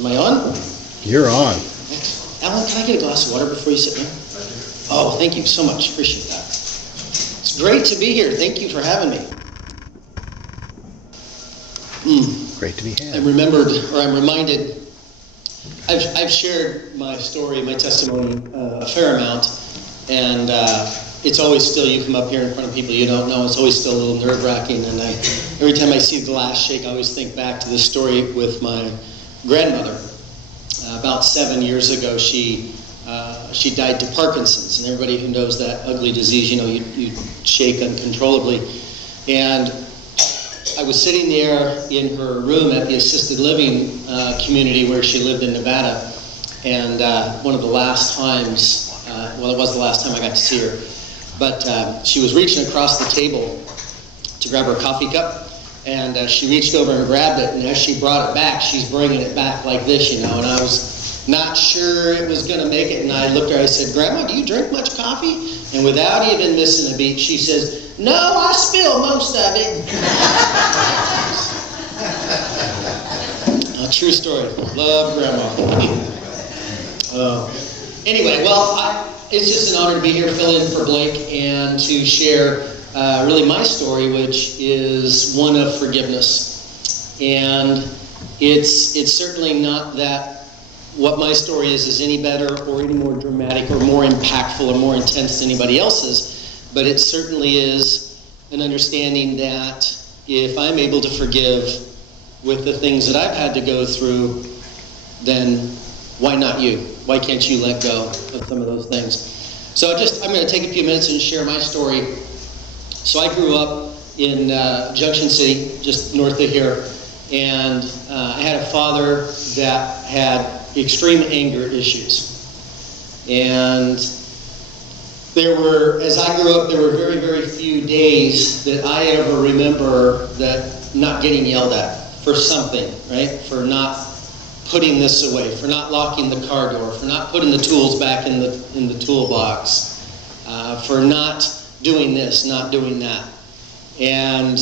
Am I on? You're on. Alan, can I get a glass of water before you sit down? Oh, thank you so much. Appreciate that. It's great to be here. Thank you for having me. Great to be here. I'm reminded, I've shared my story, my testimony a fair amount, and it's always still, you come up here in front of people you don't know, it's always still a little nerve-wracking, and every time I see the glass shake, I always think back to this story with my grandmother. About 7 years ago, she died to Parkinson's, and everybody who knows that ugly disease, you shake uncontrollably. And I was sitting there in her room at the assisted living community where she lived in Nevada, and one of the last times, it was the last time I got to see her, but she was reaching across the table to grab her coffee cup, and she reached over and grabbed it, and as she brought it back, she's bringing it back like this, and I was not sure it was going to make it, and I looked at her, I said, "Grandma, do you drink much coffee?" And without even missing a beat, she says, "No, I spill most of it." A true story. Love Grandma. Anyway, it's just an honor to be here, fill in for Blake, and to share really my story, which is one of forgiveness. And it's certainly not that what my story is any better or any more dramatic or more impactful or more intense than anybody else's, but it certainly is an understanding that if I'm able to forgive with the things that I've had to go through, then why not you? Why can't you let go of some of those things? So I'm going to take a few minutes and share my story. So I grew up in Junction City, just north of here, and I had a father that had extreme anger issues. And as I grew up, there were very, very few days that I ever remember that not getting yelled at for something, right? For not putting this away, for not locking the car door, for not putting the tools back in the toolbox, for not doing this, not doing that. And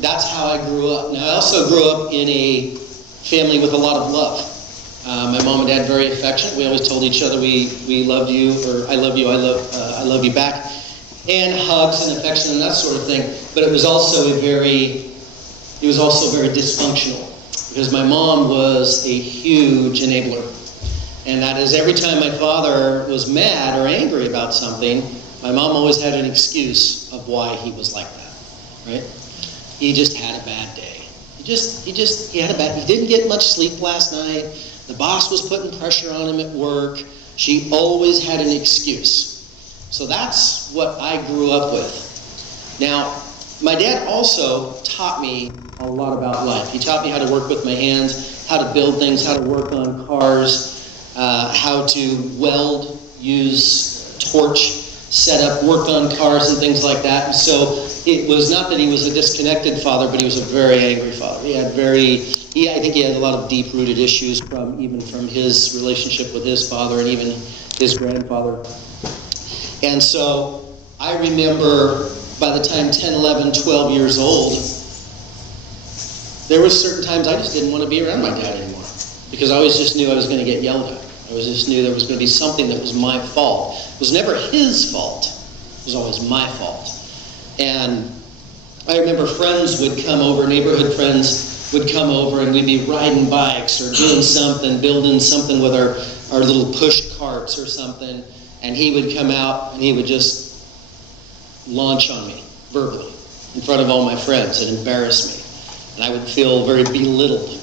that's how I grew up. Now, I also grew up in a family with a lot of love. My mom and dad very affectionate. We always told each other we loved you, or I love you, I love you back, and hugs and affection and that sort of thing. But it was also very dysfunctional, because my mom was a huge enabler, and that is every time my father was mad or angry about something, my mom always had an excuse of why he was like that, right? He just had a bad day. He didn't get much sleep last night. The boss was putting pressure on him at work. She always had an excuse. So that's what I grew up with. Now, my dad also taught me a lot about life. He taught me how to work with my hands, how to build things, how to work on cars, how to weld, use torch, set up, work on cars and things like that. And so it was not that he was a disconnected father, but he was a very angry father. I think he had a lot of deep-rooted issues from his relationship with his father and even his grandfather. And so I remember by the time 10, 11, 12 years old, there were certain times I just didn't want to be around my dad anymore, because I always just knew I was going to get yelled at. I just knew there was going to be something that was my fault. It was never his fault. It was always my fault. And I remember friends would come over, neighborhood friends would come over, and we'd be riding bikes or doing something, building something with our little push carts or something, and he would come out and he would just launch on me verbally in front of all my friends and embarrass me. And I would feel very belittled.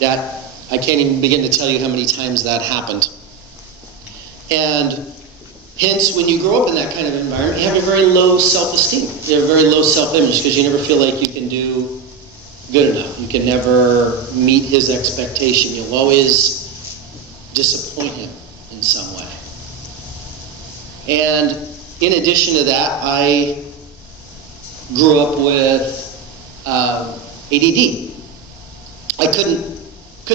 That I can't even begin to tell you how many times that happened. And hence, when you grow up in that kind of environment, you have a very low self-esteem. You have a very low self-image, because you never feel like you can do good enough. You can never meet his expectation. You'll always disappoint him in some way. And in addition to that, I grew up with ADD. I couldn't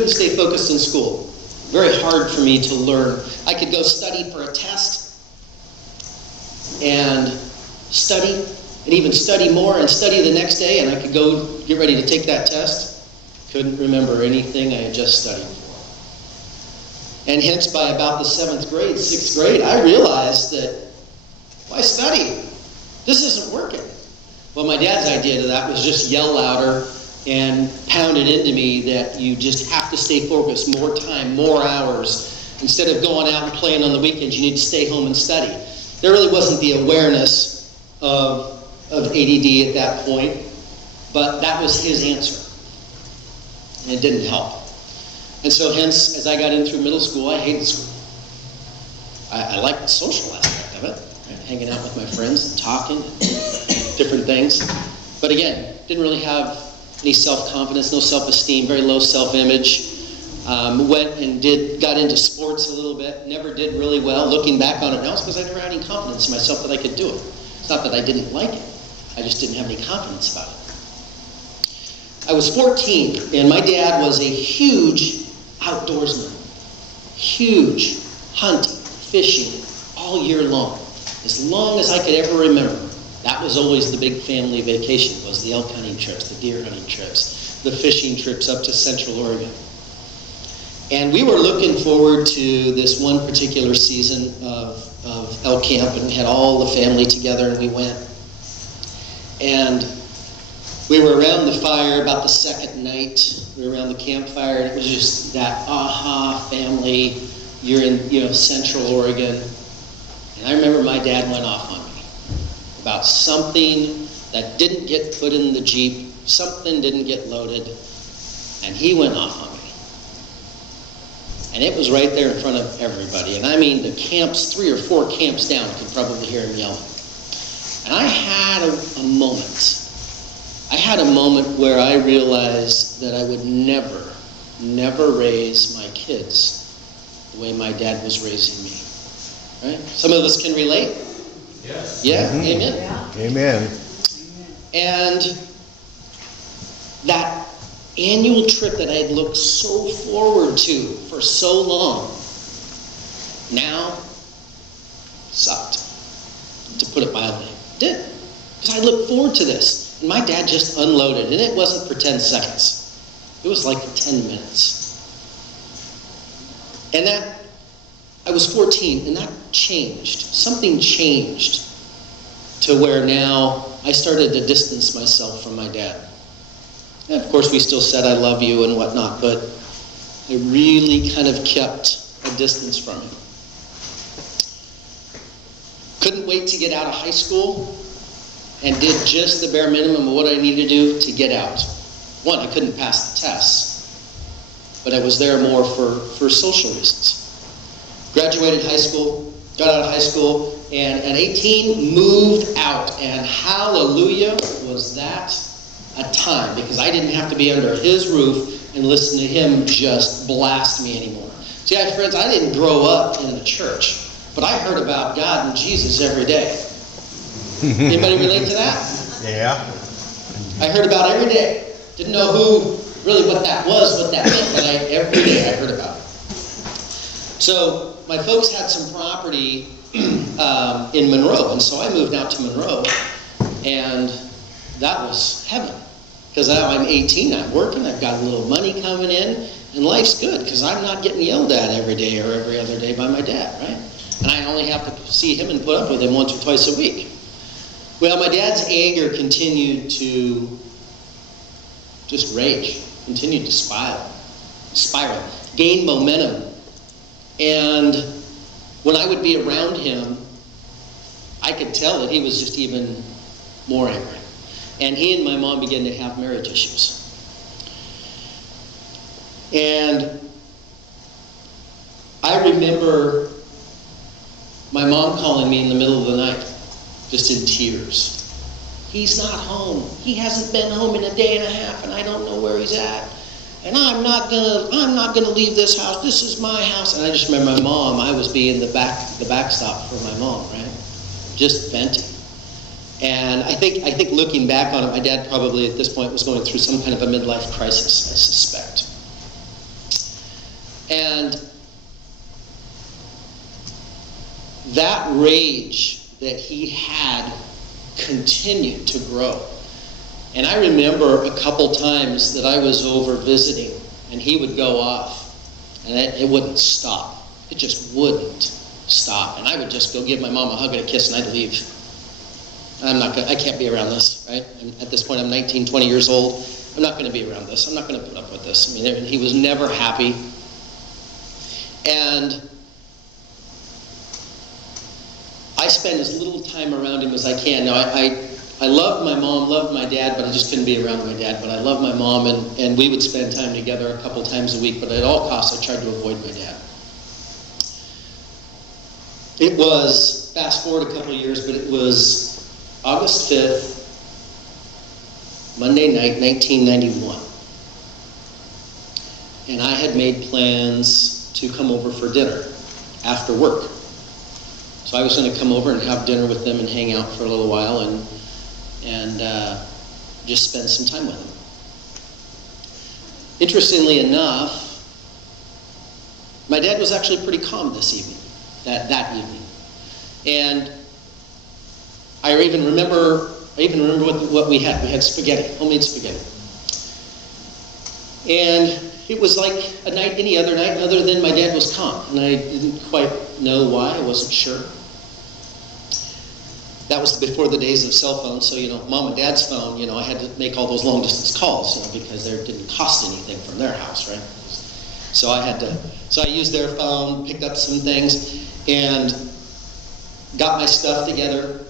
stay focused in school. Very hard for me to learn. I could go study for a test and study, and even study more and study the next day, and I could go get ready to take that test. couldn't remember anything I had just studied for. And hence, by about the 7th grade, 6th grade, I realized that, why study? This isn't working. Well, my dad's idea to that was just yell louder and pound it into me that you just have to stay focused, more time, more hours. Instead of going out and playing on the weekends, you need to stay home and study. There really wasn't the awareness of ADD at that point, but that was his answer. And it didn't help. And so hence, as I got in through middle school, I hated school. I liked the social aspect of it, right? Hanging out with my friends and talking, different things. But again, didn't really have any self-confidence, no self-esteem, very low self-image. Went and got into sports a little bit, never did really well. Looking back on it now, it's because I never had any confidence in myself that I could do it. It's not that I didn't like it, I just didn't have any confidence about it. I was 14, and my dad was a huge outdoorsman. Huge, hunting, fishing, all year long. As long as I could ever remember. That was always the big family vacation, was the elk hunting trips, the deer hunting trips, the fishing trips up to Central Oregon. And we were looking forward to this one particular season of elk camp, and we had all the family together, and we went. And we were around the fire about the second night. We were around the campfire, and it was just that aha family. You're in Central Oregon. And I remember my dad went off on me about something that didn't get put in the Jeep, something didn't get loaded, and he went off on me. And it was right there in front of everybody. And I mean, the camps, 3 or 4 camps down, could probably hear him yelling. And I had a moment. I had a moment where I realized that I would never raise my kids the way my dad was raising me. Right? Some of us can relate. Yes. Yeah? Mm-hmm. Amen? Yeah. Amen. And that annual trip that I had looked so forward to for so long, now sucked, to put it mildly. It did. Because I looked forward to this. And my dad just unloaded. And it wasn't for 10 seconds. It was like 10 minutes. And that, I was 14, and that changed. Something changed to where now I started to distance myself from my dad. And of course, we still said I love you and whatnot, but I really kind of kept a distance from him. Couldn't wait to get out of high school and did just the bare minimum of what I needed to do to get out. One, I couldn't pass the tests, but I was there more for social reasons. Graduated high school, got out of high school, and at 18, moved out. And hallelujah, was that a time, because I didn't have to be under his roof and listen to him just blast me anymore. See, friends, I didn't grow up in the church, but I heard about God and Jesus every day. Anybody relate to that? Yeah. I heard about every day. Didn't know what that was, what that meant, but every day I heard about it. So my folks had some property in Monroe, and so I moved out to Monroe, and that was heaven. Because now I'm 18, I'm working, I've got a little money coming in, and life's good, because I'm not getting yelled at every day or every other day by my dad, right? And I only have to see him and put up with him once or twice a week. Well, my dad's anger continued to just rage, continued to spiral, gain momentum. And when I would be around him, I could tell that he was just even more angry. And he and my mom began to have marriage issues. And I remember my mom calling me in the middle of the night, just in tears. He's not home. He hasn't been home in a day and a half, and I don't know where he's at. And I'm not gonna leave this house. This is my house. And I just remember my mom. I was being the backstop for my mom, right? Just venting. And I think looking back on it, my dad probably at this point was going through some kind of a midlife crisis, I suspect. And that rage that he had continued to grow. And I remember a couple times that I was over visiting, and he would go off, and it wouldn't stop. It just wouldn't stop. And I would just go give my mom a hug and a kiss, and I'd leave. I can't be around this, right? At this point, I'm 19, 20 years old. I'm not going to be around this. I'm not going to put up with this. I mean, he was never happy. And I spend as little time around him as I can. Now, I loved my mom, loved my dad, but I just couldn't be around my dad. But I loved my mom, and we would spend time together a couple times a week. But at all costs, I tried to avoid my dad. It was, fast forward a couple of years, but it was August 5th, Monday night, 1991. And I had made plans to come over for dinner after work. So I was going to come over and have dinner with them and hang out for a little while and just spend some time with them. Interestingly enough, my dad was actually pretty calm this evening, that evening. And I even remember what we had. We had spaghetti, homemade spaghetti. And it was like a night, any other night, other than my dad was calm. And I didn't quite know why. I wasn't sure. That was before the days of cell phones. So, mom and dad's phone, I had to make all those long distance calls, because they didn't cost anything from their house, right? So I used their phone, picked up some things, and got my stuff together,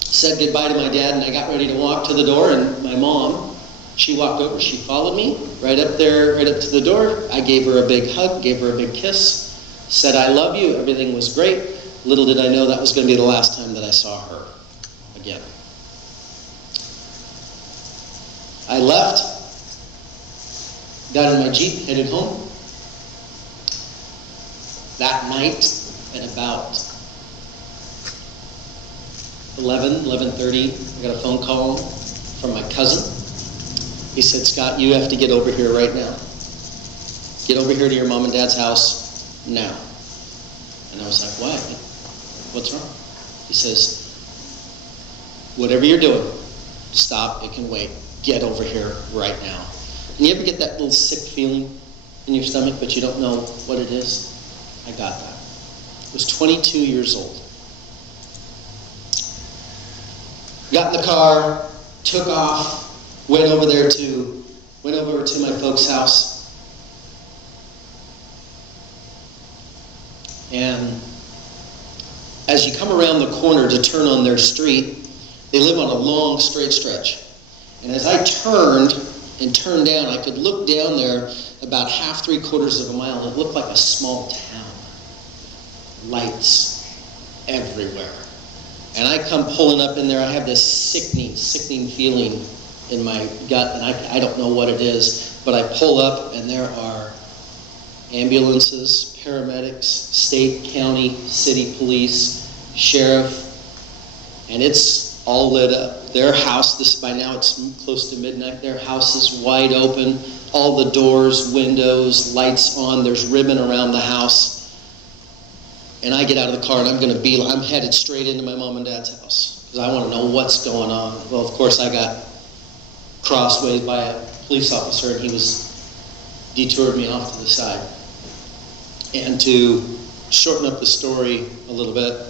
said goodbye to my dad, and I got ready to walk to the door, and my mom, she walked over. She followed me right up there, right up to the door. I gave her a big hug, gave her a big kiss, said I love you. Everything was great. Little did I know that was going to be the last time that I saw her again. I left, got in my Jeep, headed home. That night at about 11:30, I got a phone call from my cousin. He said, Scott, you have to get over here right now. Get over here to your mom and dad's house now. And I was like, why? What's wrong? He says, whatever you're doing, stop, it can wait. Get over here right now. And you ever get that little sick feeling in your stomach, but you don't know what it is? I got that. I was 22 years old. Got in the car, took off, went over to my folks' house. And as you come around the corner to turn on their street, they live on a long straight stretch. And as I turned down, I could look down there about half, 3/4 of a mile, and it looked like a small town. Lights everywhere. And I come pulling up in there, I have this sickening feeling in my gut, and I don't know what it is, but I pull up and there are ambulances, paramedics, state, county, city police, sheriff, and it's all lit up. Their house, by now it's close to midnight, their house is wide open, all the doors, windows, lights on, there's ribbon around the house. And I get out of the car and I'm headed straight into my mom and dad's house because I want to know what's going on. Well, of course, I got crossways by a police officer, and he detoured me off to the side. And to shorten up the story a little bit,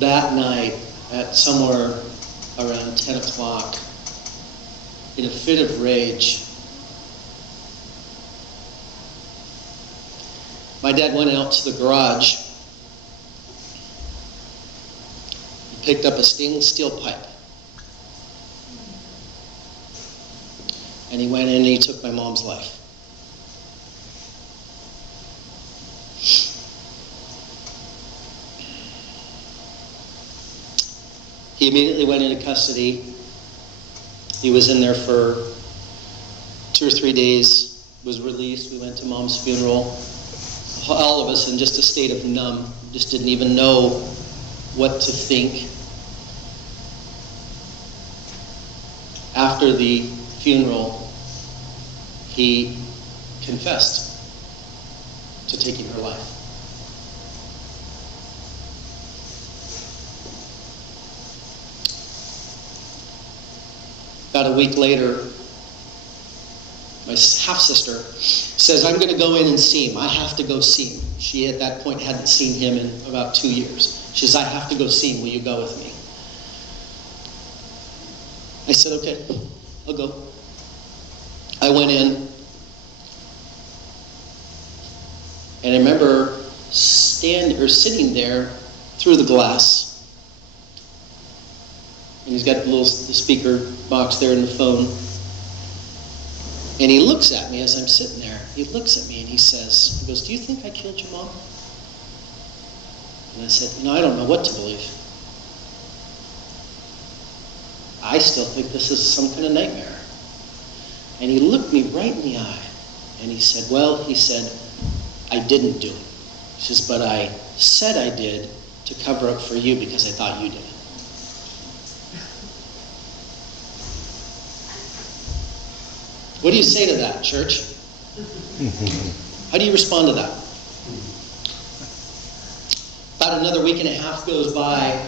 that night at somewhere around 10 o'clock, in a fit of rage, my dad went out to the garage. He picked up a stainless steel pipe. And he went in and he took my mom's life. He immediately went into custody. He was in there for 2 or 3 days, was released. We went to mom's funeral. All of us in just a state of numb, just didn't even know what to think. After the funeral, he confessed to taking her life. About a week later, my half-sister says, I'm going to go in and see him. I have to go see him. She, at that point, hadn't seen him in about 2 years. She says, I have to go see him. Will you go with me? I said, okay, I'll go. I went in. And I remember sitting there through the glass. And he's got the speaker box there in the phone. And he looks at me as I'm sitting there. He looks at me and he goes, do you think I killed your mom? And I said, I don't know what to believe. I still think this is some kind of nightmare. And he looked me right in the eye. And he said, I didn't do it. He says, but I said I did to cover up for you because I thought you did it. What do you say to that, church? How do you respond to that? About another week and a half goes by,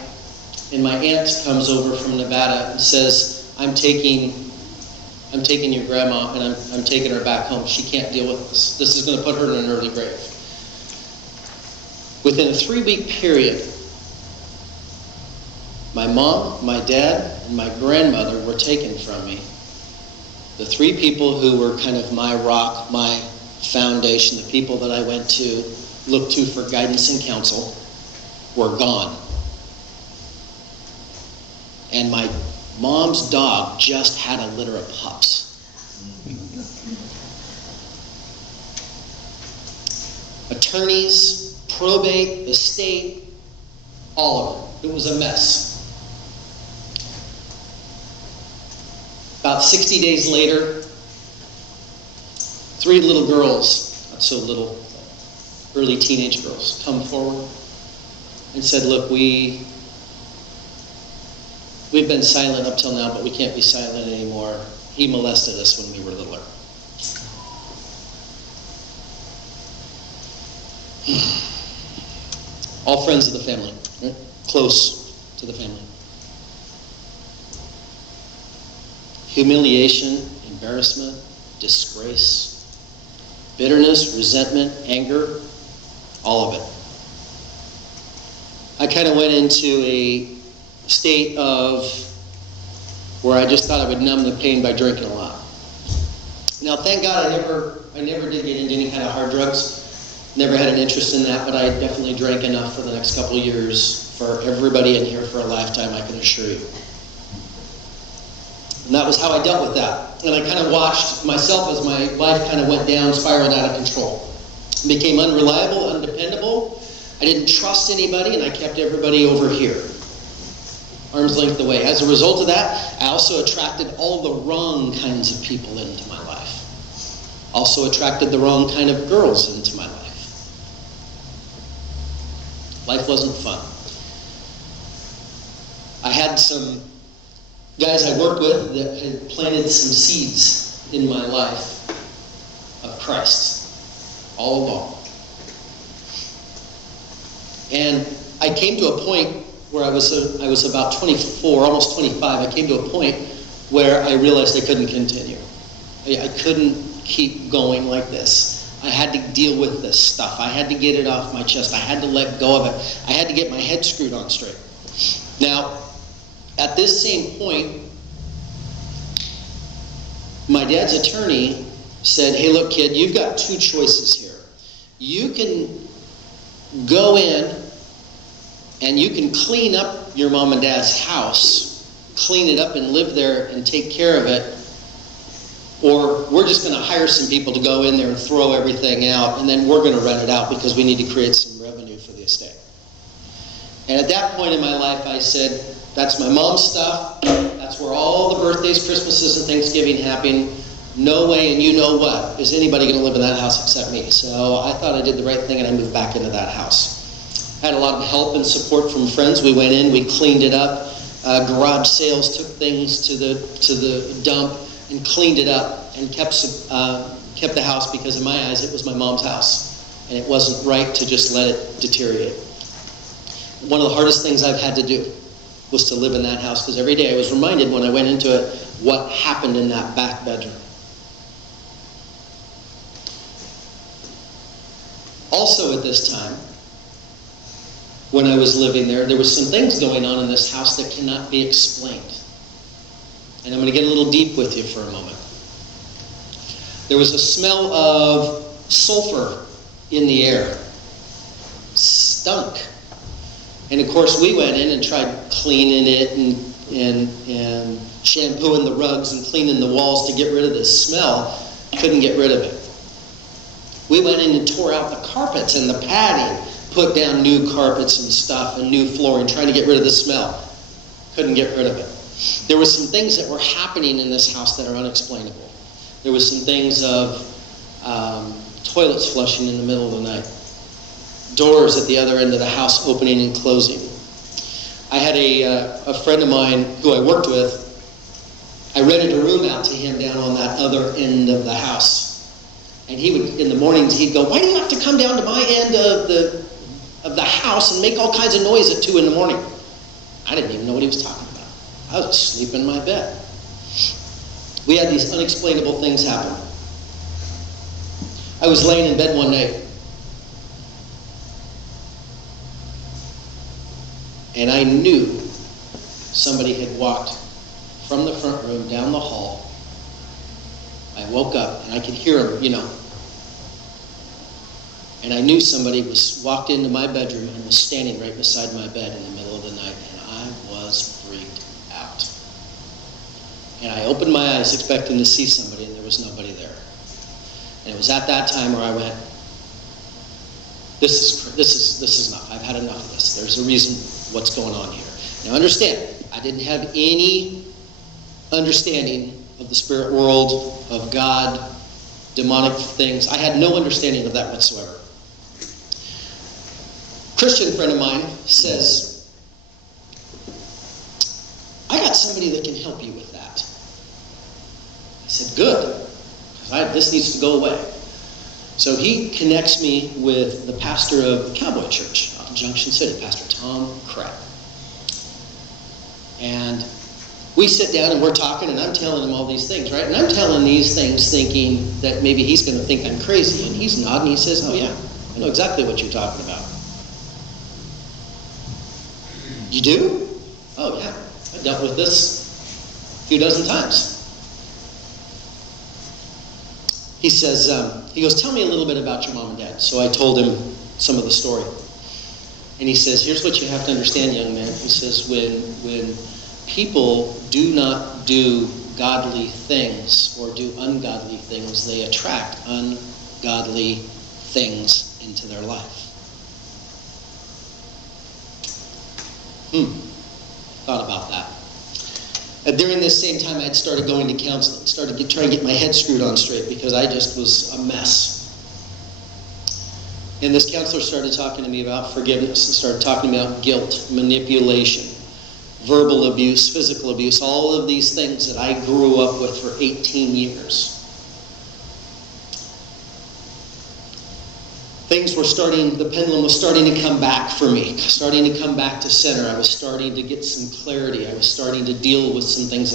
and my aunt comes over from Nevada and says, I'm taking your grandma and I'm taking her back home. She can't deal with this. This is going to put her in an early grave. Within a 3-week period, my mom, my dad, and my grandmother were taken from me. The 3 people who were kind of my rock, my foundation, the people that I went to, looked to for guidance and counsel, were gone. And my mom's dog just had a litter of pups. Attorneys, probate, estate, all of it. It was a mess. About 60 days later, 3 little girls, not so little, early teenage girls, come forward and said, look, we've been silent up till now, but we can't be silent anymore. He molested us when we were littler. All friends of the family, right? Close to the family. Humiliation, embarrassment, disgrace, bitterness, resentment, anger, all of it. I kind of went into a state of where I just thought I would numb the pain by drinking a lot. Now, thank God I never did get into any kind of hard drugs. Never had an interest in that, but I definitely drank enough for the next couple of years for everybody in here for a lifetime, I can assure you. And that was how I dealt with that. And I kind of watched myself as my life kind of went down, spiraled out of control. Became unreliable, undependable. I didn't trust anybody, and I kept everybody over here, arm's length away. As a result of that, I also attracted all the wrong kinds of people into my life. Also attracted the wrong kind of girls into my life. Life wasn't fun. I had some guys I worked with that had planted some seeds in my life of Christ all along. And I came to a point where I was about 24, almost 25. I came to a point where I realized I couldn't continue. I couldn't keep going like this. I had to deal with this stuff. I had to get it off my chest. I had to let go of it. I had to get my head screwed on straight. Now, at this same point, my dad's attorney said, hey, look, kid, you've got 2 choices here. You can go in and you can clean up your mom and dad's house, clean it up and live there and take care of it, or we're just going to hire some people to go in there and throw everything out, and then we're going to rent it out because we need to create some revenue for the estate. And at that point in my life, I said, that's my mom's stuff. That's where all the birthdays, Christmases, and Thanksgiving happen. No way, and you know what, is anybody going to live in that house except me? So I thought I did the right thing, and I moved back into that house. Had a lot of help and support from friends. We went in, we cleaned it up. Garage sales took things to the dump and cleaned it up and kept the house, because in my eyes it was my mom's house, and it wasn't right to just let it deteriorate. One of the hardest things I've had to do was to live in that house, because every day I was reminded when I went into it what happened in that back bedroom. Also at this time, when I was living there was some things going on in this house that cannot be explained. And I'm going to get a little deep with you for a moment. There was a smell of sulfur in the air. Stunk. And of course we went in and tried cleaning it and shampooing the rugs and cleaning the walls to get rid of this smell. Couldn't get rid of it. We went in and tore out the carpets and the padding, put down new carpets and stuff and new flooring, trying to get rid of the smell. Couldn't get rid of it. There were some things that were happening in this house that are unexplainable. There was some things of toilets flushing in the middle of the night. Doors at the other end of the house opening and closing. I had a friend of mine who I worked with. I rented a room out to him down on that other end of the house. And he would, in the mornings, he'd go, "Why do you have to come down to my end of the house and make all kinds of noise at 2 in the morning?" I didn't even know what he was talking about. I was asleep in my bed. We had these unexplainable things happen. I was laying in bed one night, and I knew somebody had walked from the front room down the hall. I woke up and I could hear him, And I knew somebody walked into my bedroom and was standing right beside my bed in the middle of the night, and I was freaked out. And I opened my eyes expecting to see somebody, and there was nobody there. And it was at that time where I went, this is enough. I've had enough of this. There's a reason what's going on here. Now understand, I didn't have any understanding of the spirit world, of God, demonic things. I had no understanding of that whatsoever. Christian friend of mine says, "I got somebody that can help you with that." I said, "Good, because this needs to go away." So he connects me with the pastor of the Cowboy Church out in Junction City, Pastor Tom Kratt. And we sit down and we're talking, and I'm telling him all these things, right? And I'm telling these things thinking that maybe he's going to think I'm crazy. And he's nodding. He says, "Oh yeah, I know exactly what you're talking about." "You do?" "Oh yeah, I've dealt with this a few dozen times." He says, he goes, "Tell me a little bit about your mom and dad." So I told him some of the story. And he says, "Here's what you have to understand, young man." He says, when people do not do godly things or do ungodly things, they attract ungodly things into their life. Thought about that. During this same time, I'd started going to counseling, trying to get my head screwed on straight because I just was a mess. And this counselor started talking to me about forgiveness and started talking about guilt, manipulation, verbal abuse, physical abuse, all of these things that I grew up with for 18 years. The pendulum was starting to come back for me, starting to come back to center. I was starting to get some clarity. I was starting to deal with some things